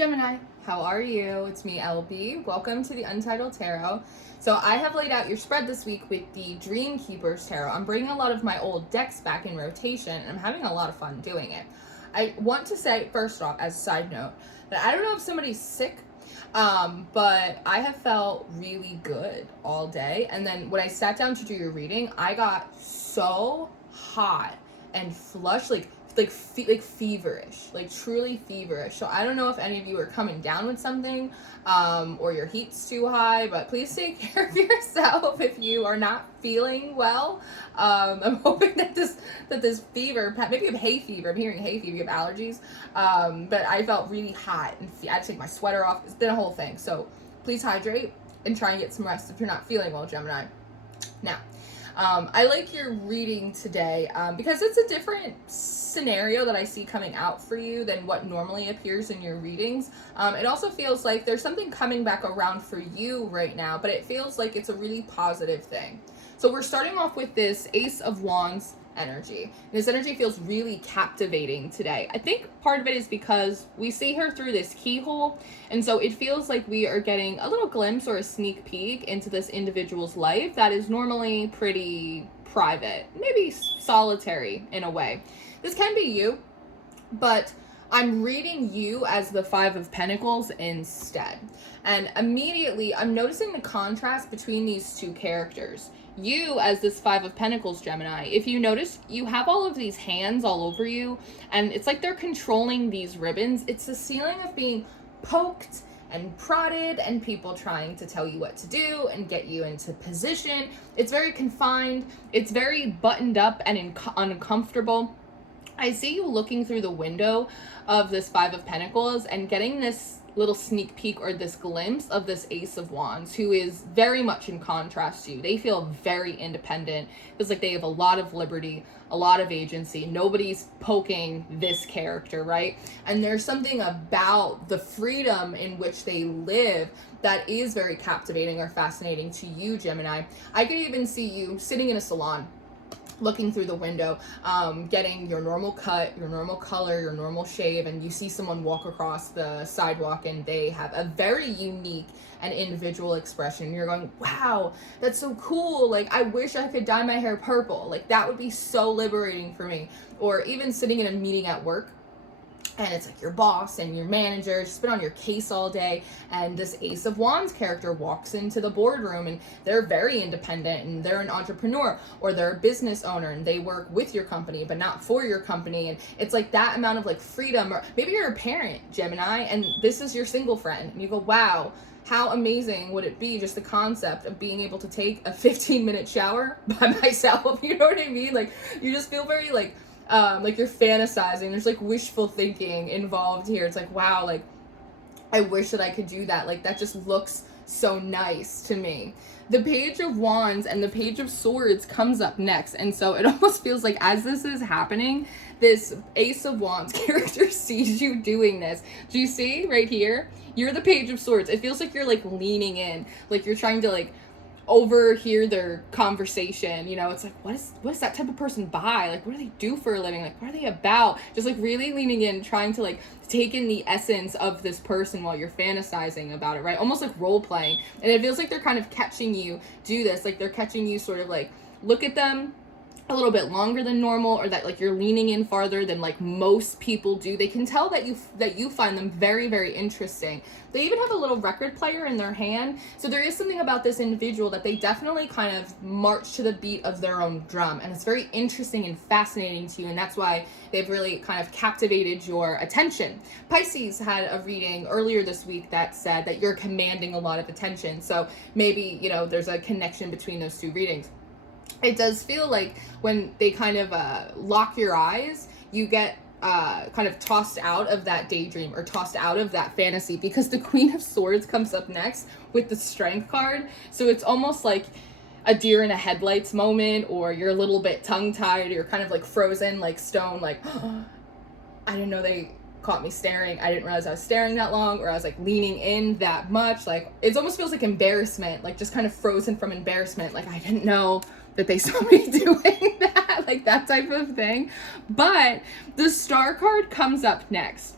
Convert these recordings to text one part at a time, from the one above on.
Gemini, how are you? It's me, LB. Welcome to the Untitled Tarot. So I have laid out your spread this week with the Dream Keepers Tarot. I'm bringing a lot of my old decks back in rotation, and I'm having a lot of fun doing it. I want to say, first off, as a side note, that I don't know if somebody's sick, but I have felt really good all day. And then when I sat down to do your reading, I got so hot and flushed, like feverish, like truly feverish. So I don't know if any of you are coming down with something, or your heat's too high, but please take care of yourself if you are not feeling well. I'm hoping that this fever, maybe you have hay fever. I'm hearing hay fever. You have allergies, but I felt really hot and I had to take my sweater off. It's been a whole thing. So please hydrate and try and get some rest if you're not feeling well, Gemini. Now, I like your reading today because it's a different scenario that I see coming out for you than what normally appears in your readings. It also feels like there's something coming back around for you right now, but it feels like it's a really positive thing. So we're starting off with this Ace of Wands energy. And this energy feels really captivating today. I think part of it is because we see her through this keyhole, and so it feels like we are getting a little glimpse or a sneak peek into this individual's life that is normally pretty private, maybe solitary in a way. This can be you, but I'm reading you as the Five of Pentacles instead. And immediately I'm noticing the contrast between these two characters. You as this Five of Pentacles, Gemini, if you notice, you have all of these hands all over you, and it's like they're controlling these ribbons. It's the feeling of being poked and prodded and people trying to tell you what to do and get you into position. It's very confined. It's very buttoned up and uncomfortable. I see you looking through the window of this Five of Pentacles and getting this little sneak peek or this glimpse of this Ace of Wands, who is very much in contrast to you. They feel very independent. It's like they have a lot of liberty, a lot of agency. Nobody's poking this character, right? And there's something about the freedom in which they live that is very captivating or fascinating to you, Gemini. I could even see you sitting in a salon, looking through the window, getting your normal cut, your normal color, your normal shave, and you see someone walk across the sidewalk and they have a very unique and individual expression. You're going, wow, that's so cool. Like, I wish I could dye my hair purple. Like, that would be so liberating for me. Or even sitting in a meeting at work, and it's like your boss and your manager just been on your case all day, and this Ace of Wands character walks into the boardroom and they're very independent and they're an entrepreneur or they're a business owner and they work with your company but not for your company, and it's like that amount of like freedom. Or maybe you're a parent, Gemini, and this is your single friend and you go, wow, how amazing would it be, just the concept of being able to take a 15-minute shower by myself. You know what I mean? Like, you just feel very like you're fantasizing. There's like wishful thinking involved here. It's like, wow, like I wish that I could do that. Like, that just looks so nice to me. The Page of Wands and the Page of Swords comes up next. And so it almost feels like as this is happening, this Ace of Wands character sees you doing this. Do you see right here? You're the Page of Swords. It feels like you're like leaning in, like you're trying to like overhear their conversation. You know, it's like, what is that type of person buy? Like, what do they do for a living? Like, what are they about? Just like really leaning in, trying to like take in the essence of this person while you're fantasizing about it, right? Almost like role playing. And it feels like they're kind of catching you do this. Like, they're catching you sort of like look at them a little bit longer than normal, or that like you're leaning in farther than like most people do. They can tell that you find them very, very interesting. They even have a little record player in their hand. So there is something about this individual that they definitely kind of march to the beat of their own drum, and it's very interesting and fascinating to you, and that's why they've really kind of captivated your attention. Pisces had a reading earlier this week that said that you're commanding a lot of attention. So maybe, you know, there's a connection between those two readings. It does feel like when they kind of lock your eyes, you get kind of tossed out of that daydream or tossed out of that fantasy, because the Queen of Swords comes up next with the Strength card. So it's almost like a deer in a headlights moment, or you're a little bit tongue-tied, or you're kind of like frozen like stone, like, oh, I didn't know they caught me staring. I didn't realize I was staring that long, or I was like leaning in that much. Like, it almost feels like embarrassment, like just kind of frozen from embarrassment. Like, I didn't know that they saw me doing that, like that type of thing. But the Star card comes up next.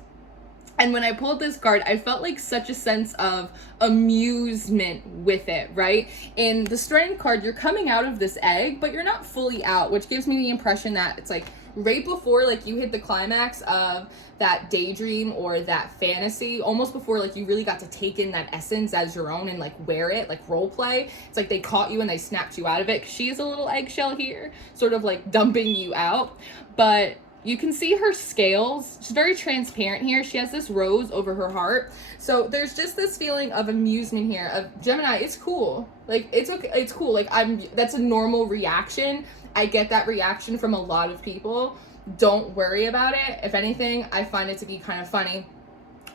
And when I pulled this card, I felt like such a sense of amusement with it, right? In the Strength card, you're coming out of this egg, but you're not fully out, which gives me the impression that it's like right before like you hit the climax of that daydream or that fantasy, almost before like you really got to take in that essence as your own and like wear it, like role play. It's like they caught you and they snapped you out of it. She is a little eggshell here, sort of like dumping you out. But you can see her scales. She's very transparent here. She has this rose over her heart. So there's just this feeling of amusement here of Gemini. It's cool. Like, it's okay. It's cool. Like, that's a normal reaction. I get that reaction from a lot of people. Don't worry about it. If anything, I find it to be kind of funny.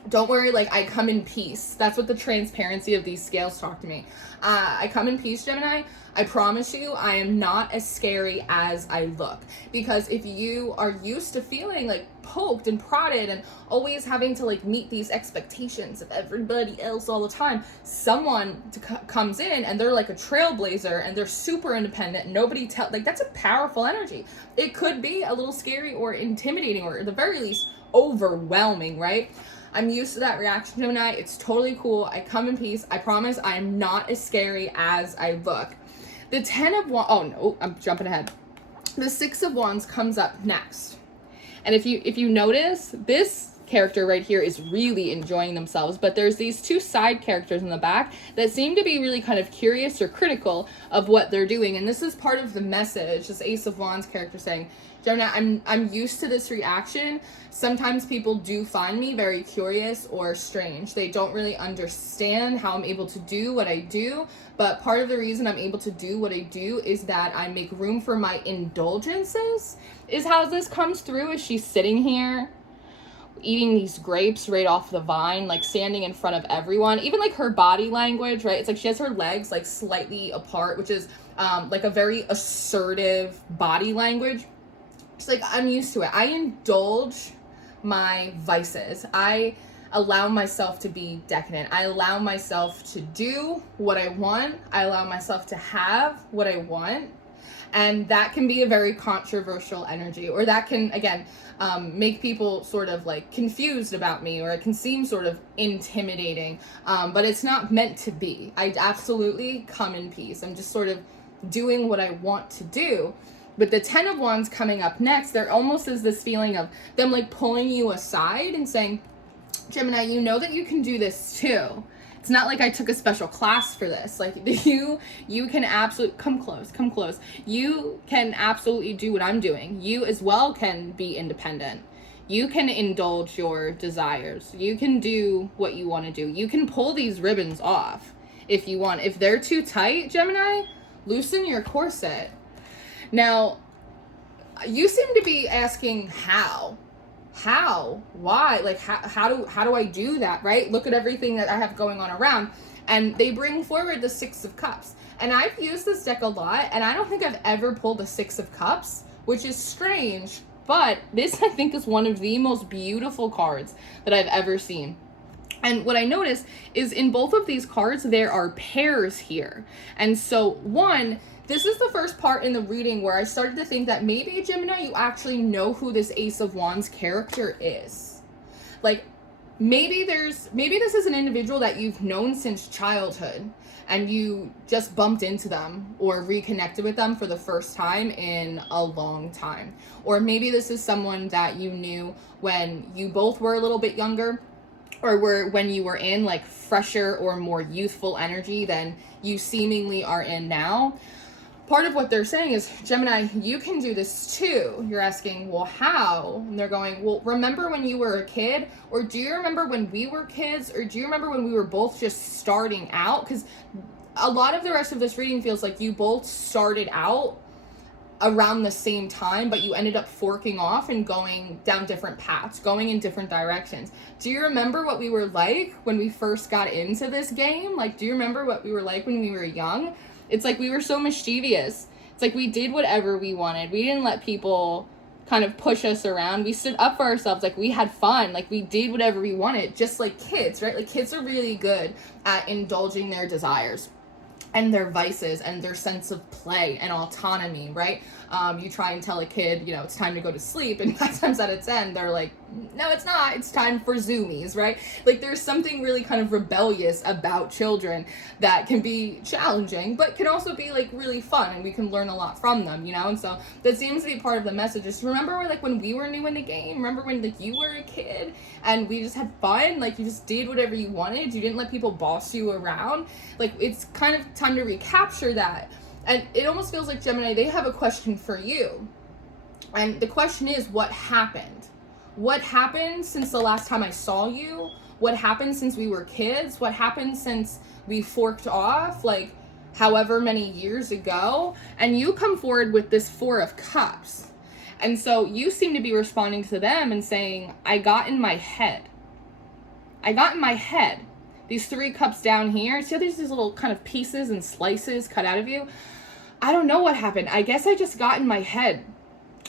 Don't worry, like, I come in peace. That's what the transparency of these scales talk to me. I come in peace, Gemini. I promise you, I am not as scary as I look. Because if you are used to feeling, like, poked and prodded and always having to, like, meet these expectations of everybody else all the time, someone comes in and they're, like, a trailblazer and they're super independent. Nobody like, that's a powerful energy. It could be a little scary or intimidating or, at the very least, overwhelming, right? I'm used to that reaction, Gemini. It's totally cool. I come in peace. I promise I am not as scary as I look. The 10 of Wands, oh no, I'm jumping ahead. The 6 of Wands comes up next. And if you notice, this character right here is really enjoying themselves, but there's these two side characters in the back that seem to be really kind of curious or critical of what they're doing. And this is part of the message, this Ace of Wands character saying, Gemini, I'm used to this reaction. Sometimes people do find me very curious or strange. They don't really understand how I'm able to do what I do. But part of the reason I'm able to do what I do is that I make room for my indulgences, is how this comes through as she's sitting here eating these grapes right off the vine, like standing in front of everyone. Even like her body language, right? It's like she has her legs like slightly apart, which is like a very assertive body language. It's like, I'm used to it. I indulge my vices. I allow myself to be decadent. I allow myself to do what I want. I allow myself to have what I want. And that can be a very controversial energy, or that can, again, make people sort of like confused about me, or it can seem sort of intimidating, but it's not meant to be. I absolutely come in peace. I'm just sort of doing what I want to do. But the 10 of Wands coming up next, there almost is this feeling of them like pulling you aside and saying, Gemini, you know that you can do this too. It's not like I took a special class for this. Like you can absolutely come close. You can absolutely do what I'm doing. You as well can be independent. You can indulge your desires. You can do what you want to do. You can pull these ribbons off if you want. If they're too tight, Gemini, loosen your corset. Now, you seem to be asking how, why, like how do I do that, right? Look at everything that I have going on around. And they bring forward the 6 of Cups. And I've used this deck a lot, and I don't think I've ever pulled the 6 of Cups, which is strange, but this I think is one of the most beautiful cards that I've ever seen. And what I noticed is in both of these cards, there are pairs here. And so one, this is the first part in the reading where I started to think that maybe, Gemini, you actually know who this Ace of Wands character is. Like, maybe this is an individual that you've known since childhood and you just bumped into them or reconnected with them for the first time in a long time. Or maybe this is someone that you knew when you both were a little bit younger, or when you were in like fresher or more youthful energy than you seemingly are in now. Part of what they're saying is, Gemini, you can do this too. You're asking, well, how? And they're going, well, remember when you were a kid? Or do you remember when we were kids? Or do you remember when we were both just starting out? Because a lot of the rest of this reading feels like you both started out around the same time, but you ended up forking off and going down different paths, going in different directions. Do you remember what we were like when we first got into this game? Like, do you remember what we were like when we were young? It's like we were so mischievous. It's like we did whatever we wanted. We didn't let people kind of push us around. We stood up for ourselves. Like, we had fun. Like, we did whatever we wanted, just like kids, right? Like, kids are really good at indulging their desires and their vices and their sense of play and autonomy, right? You try and tell a kid, you know, it's time to go to sleep, and 9 times out of 10, they're like, no, it's not. It's time for zoomies, right? Like, there's something really kind of rebellious about children that can be challenging, but can also be, like, really fun, and we can learn a lot from them, you know? And so that seems to be part of the message. Just remember, like, when we were new in the game, remember when, like, you were a kid, and we just had fun, like, you just did whatever you wanted, you didn't let people boss you around. Like, it's kind of time to recapture that. And it almost feels like, Gemini, they have a question for you. And the question is, what happened? What happened since the last time I saw you? What happened since we were kids? What happened since we forked off, like, however many years ago? And you come forward with this Four of Cups. And so you seem to be responding to them and saying, I got in my head. I got in my head. These 3 cups down here, see how there's these little kind of pieces and slices cut out of you? I don't know what happened. I guess I just got in my head.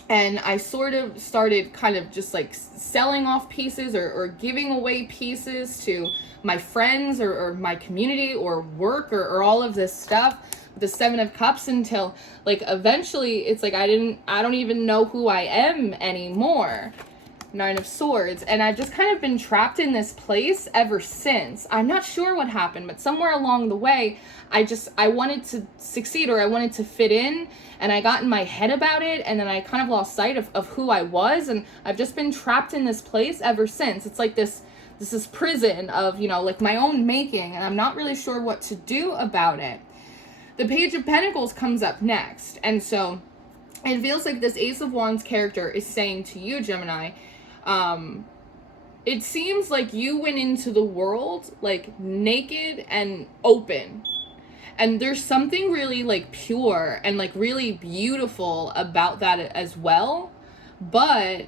And I sort of started kind of just like selling off pieces or giving away pieces to my friends or my community or work or all of this stuff. The 7 of Cups, until like eventually it's like I don't even know who I am anymore. 9 of Swords. And I've just kind of been trapped in this place ever since. I'm not sure what happened, but somewhere along the way, I wanted to succeed, or I wanted to fit in, and I got in my head about it, and then I kind of lost sight of who I was, and I've just been trapped in this place ever since. It's like this is prison of, you know, like my own making, and I'm not really sure what to do about it. The Page of Pentacles comes up next, and so it feels like this Ace of Wands character is saying to you, Gemini, it seems like you went into the world like naked and open. And there's something really like pure and like really beautiful about that as well. But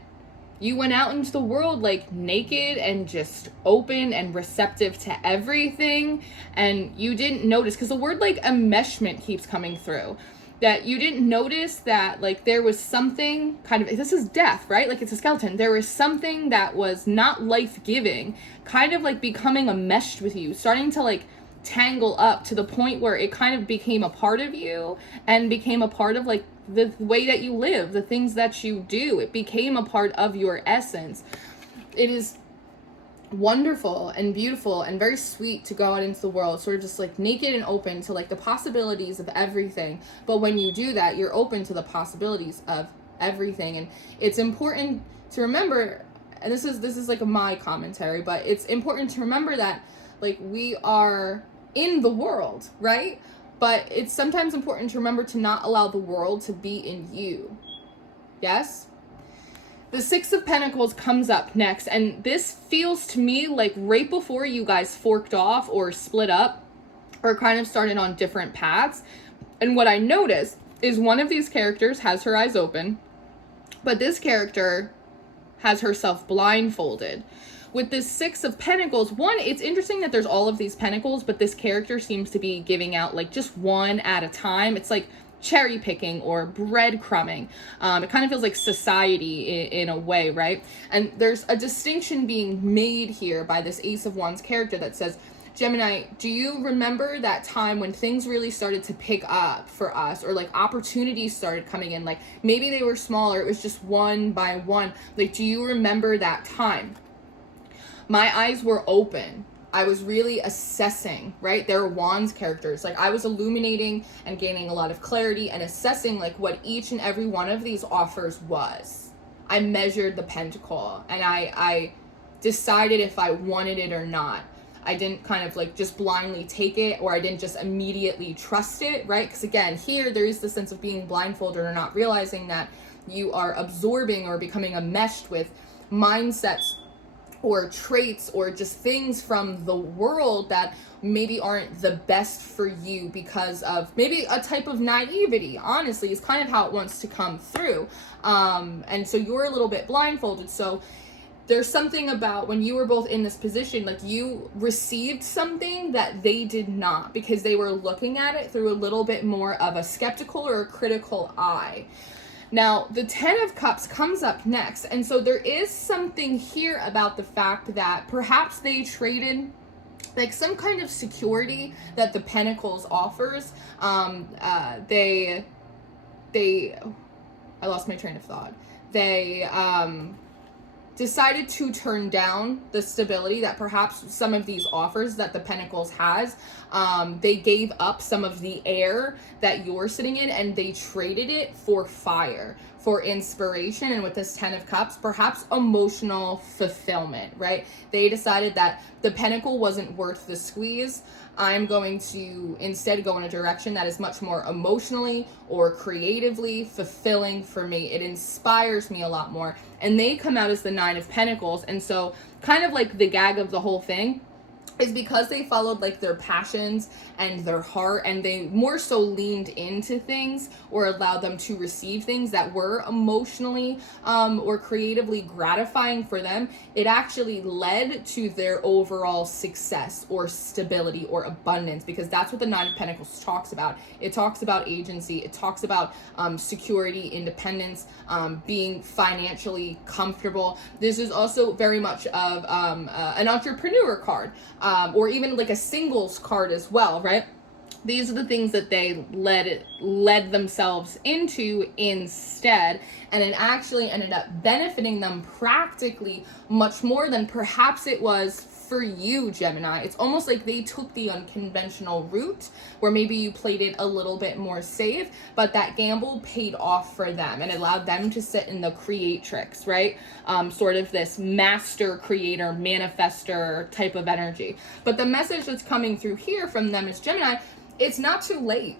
you went out into the world like naked and just open and receptive to everything. And you didn't notice, because the word like enmeshment keeps coming through, that you didn't notice that like there was something kind of, this is death, right? Like it's a skeleton. There was something that was not life-giving, kind of like becoming enmeshed with you, starting to like tangle up to the point where it kind of became a part of you and became a part of like the way that you live, the things that you do. It became a part of your essence. It is wonderful and beautiful and very sweet to go out into the world sort of just like naked and open to like the possibilities of everything. But when you do that, you're open to the possibilities of everything. And it's important to remember, and this is like my commentary, but it's important to remember that like we are in the world, right? But it's sometimes important to remember to not allow the world to be in you. Yes? The 6 of Pentacles comes up next, and this feels to me like right before you guys forked off or split up or kind of started on different paths. And what I noticed is one of these characters has her eyes open, but this character has herself blindfolded. With this 6 of Pentacles, one, it's interesting that there's all of these pentacles, but this character seems to be giving out like just one at a time. It's like cherry picking or breadcrumbing. It kind of feels like society in a way, right? And there's a distinction being made here by this Ace of Wands character that says, Gemini, do you remember that time when things really started to pick up for us, or like opportunities started coming in? Like maybe they were smaller, it was just one by one. Like, do you remember that time? My eyes were open. I was really assessing, right? There are Wands characters. Like I was illuminating and gaining a lot of clarity and assessing like what each and every one of these offers was. I measured the pentacle and I decided if I wanted it or not. I didn't kind of like just blindly take it, or I didn't just immediately trust it, right? Because again, here there is the sense of being blindfolded or not realizing that you are absorbing or becoming enmeshed with mindsets or traits or just things from the world that maybe aren't the best for you because of maybe a type of naivety, honestly, is kind of how it wants to come through. And so you're a little bit blindfolded. So there's something about when you were both in this position, like you received something that they did not, because they were looking at it through a little bit more of a skeptical or a critical eye. Now, the 10 of Cups comes up next, and so there is something here about the fact that perhaps they traded like some kind of security that the Pentacles offers. I lost my train of thought. decided to turn down the stability that perhaps some of these offers that the Pentacles has. They gave up some of the air that you're sitting in, and they traded it for fire, for inspiration, and with this 10 of Cups, perhaps emotional fulfillment, right? They decided that the Pentacle wasn't worth the squeeze. I'm going to instead go in a direction that is much more emotionally or creatively fulfilling for me. It inspires me a lot more. And they come out as the 9 of Pentacles. And so kind of like the gag of the whole thing is because they followed like their passions and their heart, and they more so leaned into things or allowed them to receive things that were emotionally or creatively gratifying for them. It actually led to their overall success or stability or abundance, because that's what the 9 of Pentacles talks about. It talks about agency. It talks about security, independence, being financially comfortable. This is also very much of an entrepreneur card. Or even like a singles card as well, right? These are the things that they led themselves into instead, and it actually ended up benefiting them practically much more than perhaps it was for you, Gemini. It's almost like they took the unconventional route where maybe you played it a little bit more safe, but that gamble paid off for them and allowed them to sit in the creatrix, right? Sort of this master creator, manifester type of energy. But the message that's coming through here from them is, Gemini, it's not too late.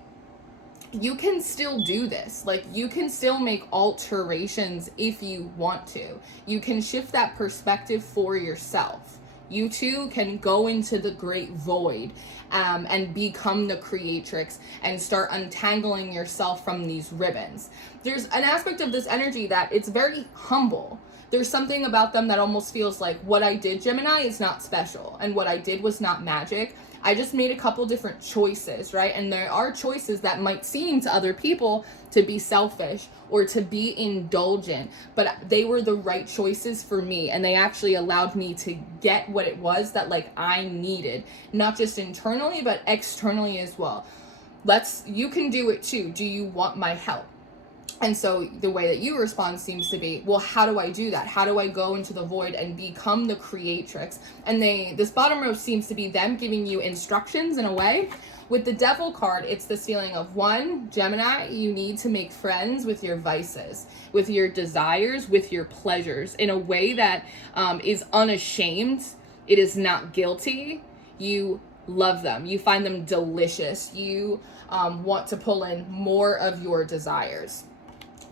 You can still do this. Like, you can still make alterations if you want to. You can shift that perspective for yourself. You too can go into the great void and become the creatrix and start untangling yourself from these ribbons. There's an aspect of this energy that it's very humble. There's something about them that almost feels like, what I did, Gemini, is not special, and what I did was not magic. I just made a couple different choices, right? And there are choices that might seem to other people to be selfish or to be indulgent, but they were the right choices for me, and they actually allowed me to get what it was that like I needed, not just internally but externally as well. You can do it too. Do you want my help? And so the way that you respond seems to be, well, how do I do that? How do I go into the void and become the creatrix? And this bottom row seems to be them giving you instructions in a way. With the Devil card, it's this feeling of, one, Gemini, you need to make friends with your vices, with your desires, with your pleasures in a way that is unashamed. It is not guilty. You love them. You find them delicious. You want to pull in more of your desires,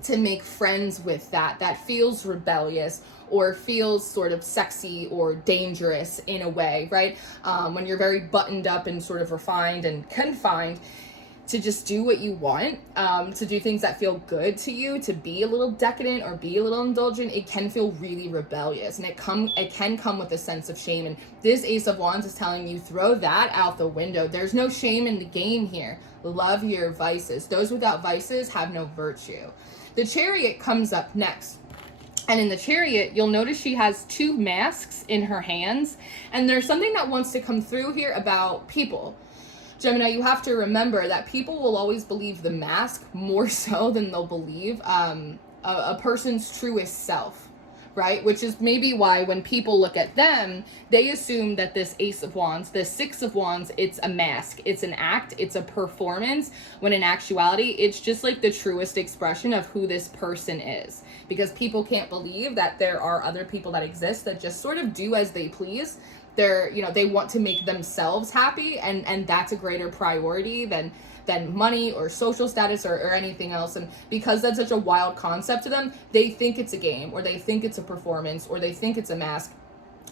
to make friends with that feels rebellious or feels sort of sexy or dangerous in a way, right? When you're very buttoned up and sort of refined and confined, to just do what you want, to do things that feel good to you, to be a little decadent or be a little indulgent, it can feel really rebellious, and it can come with a sense of shame. And this Ace of Wands is telling you, throw that out the window. There's no shame in the game here. Love your vices. Those without vices have no virtue. The Chariot comes up next. And in the Chariot, you'll notice she has 2 masks in her hands. And there's something that wants to come through here about people. Gemini, you have to remember that people will always believe the mask more so than they'll believe a person's truest self, right? Which is maybe why when people look at them, they assume that this Ace of Wands, this 6 of Wands, it's a mask, it's an act, it's a performance, when in actuality, it's just like the truest expression of who this person is. Because people can't believe that there are other people that exist that just sort of do as they please. They want to make themselves happy, and that's a greater priority than money or social status or anything else. And because that's such a wild concept to them, they think it's a game, or they think it's a performance, or they think it's a mask,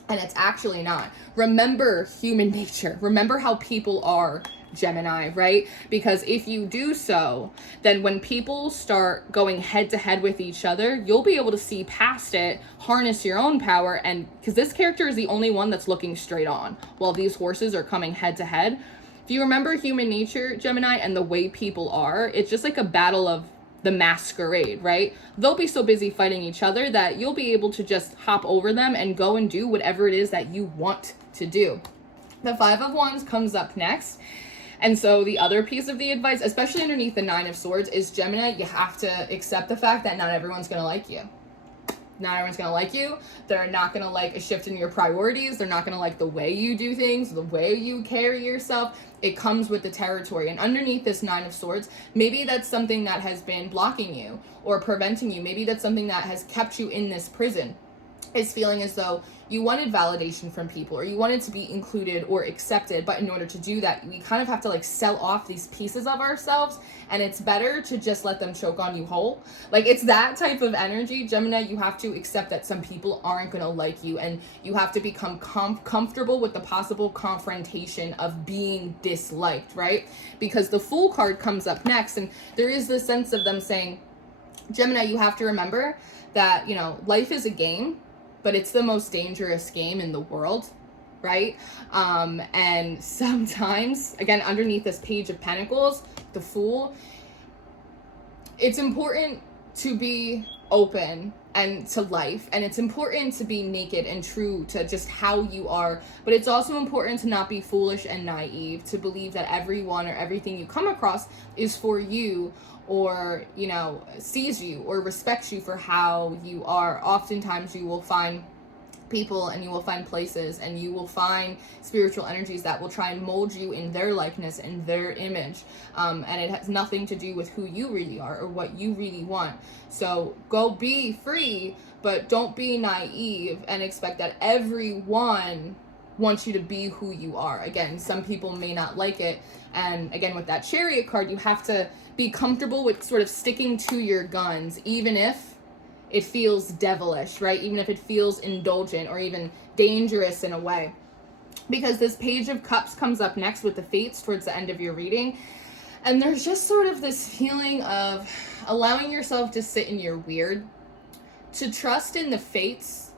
and it's actually not. Remember human nature. Remember how people are, Gemini, right? Because if you do so, then when people start going head to head with each other, you'll be able to see past it, harness your own power, and because this character is the only one that's looking straight on while these horses are coming head to head. If you remember human nature, Gemini, and the way people are, it's just like a battle of the masquerade, right? They'll be so busy fighting each other that you'll be able to just hop over them and go and do whatever it is that you want to do. The 5 of Wands comes up next. And so the other piece of the advice, especially underneath the 9 of Swords, is, Gemini, you have to accept the fact that not everyone's going to like you. not everyone's gonna like you. They're not gonna like a shift in your priorities. They're not gonna like the way you do things, the way you carry yourself. It comes with the territory. And underneath this Nine of Swords, maybe that's something that has been blocking you or preventing you. Maybe that's something that has kept you in this prison, is feeling as though you wanted validation from people or you wanted to be included or accepted. But in order to do that, we kind of have to like sell off these pieces of ourselves, and it's better to just let them choke on you whole. Like, it's that type of energy, Gemini. You have to accept that some people aren't going to like you, and you have to become comfortable with the possible confrontation of being disliked, right? Because the Fool card comes up next, and there is this sense of them saying, Gemini, you have to remember that, you know, life is a game, but it's the most dangerous game in the world, right? And sometimes, again, underneath this Page of Pentacles, the Fool, it's important to be open and to life, and it's important to be naked and true to just how you are, but it's also important to not be foolish and naive, to believe that everyone or everything you come across is for you, or, you know, sees you or respects you for how you are. Oftentimes you will find people and you will find places and you will find spiritual energies that will try and mold you in their likeness and their image, and it has nothing to do with who you really are or what you really want. So go be free, but don't be naive and expect that everyone wants you to be who you are. Again, some people may not like it, and again, with that Chariot card, you have to be comfortable with sort of sticking to your guns, even if it feels devilish, right? Even if it feels indulgent or even dangerous in a way. Because this Page of Cups comes up next with the Fates towards the end of your reading. And there's just sort of this feeling of allowing yourself to sit in your weird, to trust in the fates,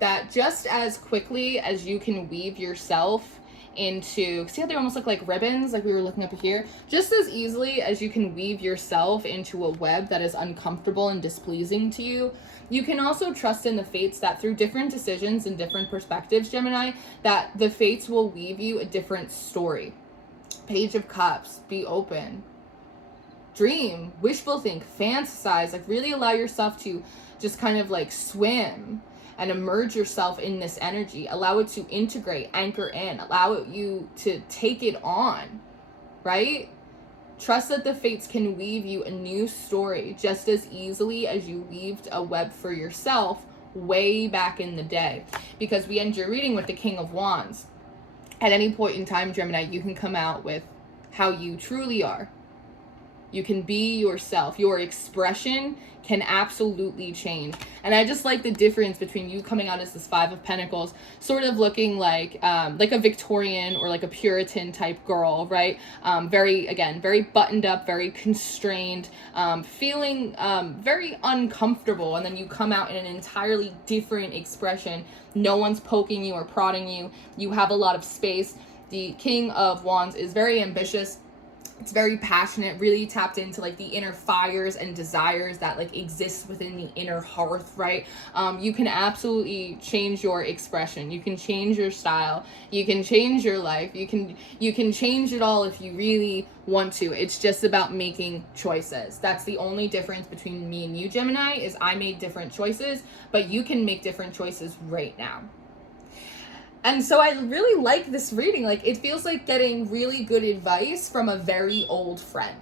that just as quickly as you can weave yourself into, see how they almost look like ribbons, like we were looking up here, just as easily as you can weave yourself into a web that is uncomfortable and displeasing to you, you can also trust in the fates that through different decisions and different perspectives, Gemini, that the fates will weave you a different story. Page of Cups, be open, dream, wishful think, fantasize, like really allow yourself to just kind of like swim and immerse yourself in this energy. Allow it to integrate, anchor in, allow you to take it on, right? Trust that the fates can weave you a new story just as easily as you weaved a web for yourself way back in the day. Because we end your reading with the King of Wands. At any point in time, Gemini, you can come out with how you truly are. You can be yourself. Your expression can absolutely change. And I just like the difference between you coming out as this Five of Pentacles, sort of looking like a Victorian or like a Puritan type girl, right? Very buttoned up, very constrained, feeling very uncomfortable. And then you come out in an entirely different expression. No one's poking you or prodding you. You have a lot of space. The King of Wands is very ambitious. It's very passionate, really tapped into like the inner fires and desires that like exist within the inner hearth, right? You can absolutely change your expression. You can change your style. You can change your life. You can change it all if you really want to. It's just about making choices. That's the only difference between me and you, Gemini, is I made different choices, but you can make different choices right now. And so I really like this reading. Like, it feels like getting really good advice from a very old friend.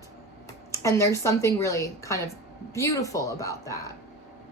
And there's something really kind of beautiful about that.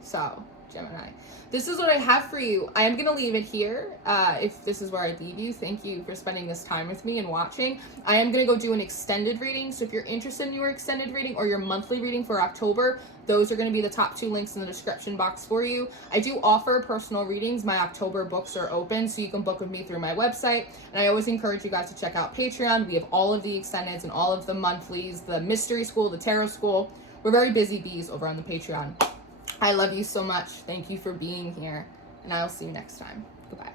So, Gemini, this is what I have for you. I am going to leave it here. If this is where I leave you, thank you for spending this time with me and watching. I am going to go do an extended reading. So if you're interested in your extended reading or your monthly reading for October, those are going to be the top 2 links in the description box for you. I do offer personal readings. My October books are open, so you can book with me through my website. And I always encourage you guys to check out Patreon. We have all of the extendeds and all of the monthlies, the mystery school, the tarot school. We're very busy bees over on the Patreon. I love you so much. Thank you for being here, and I will see you next time. Goodbye.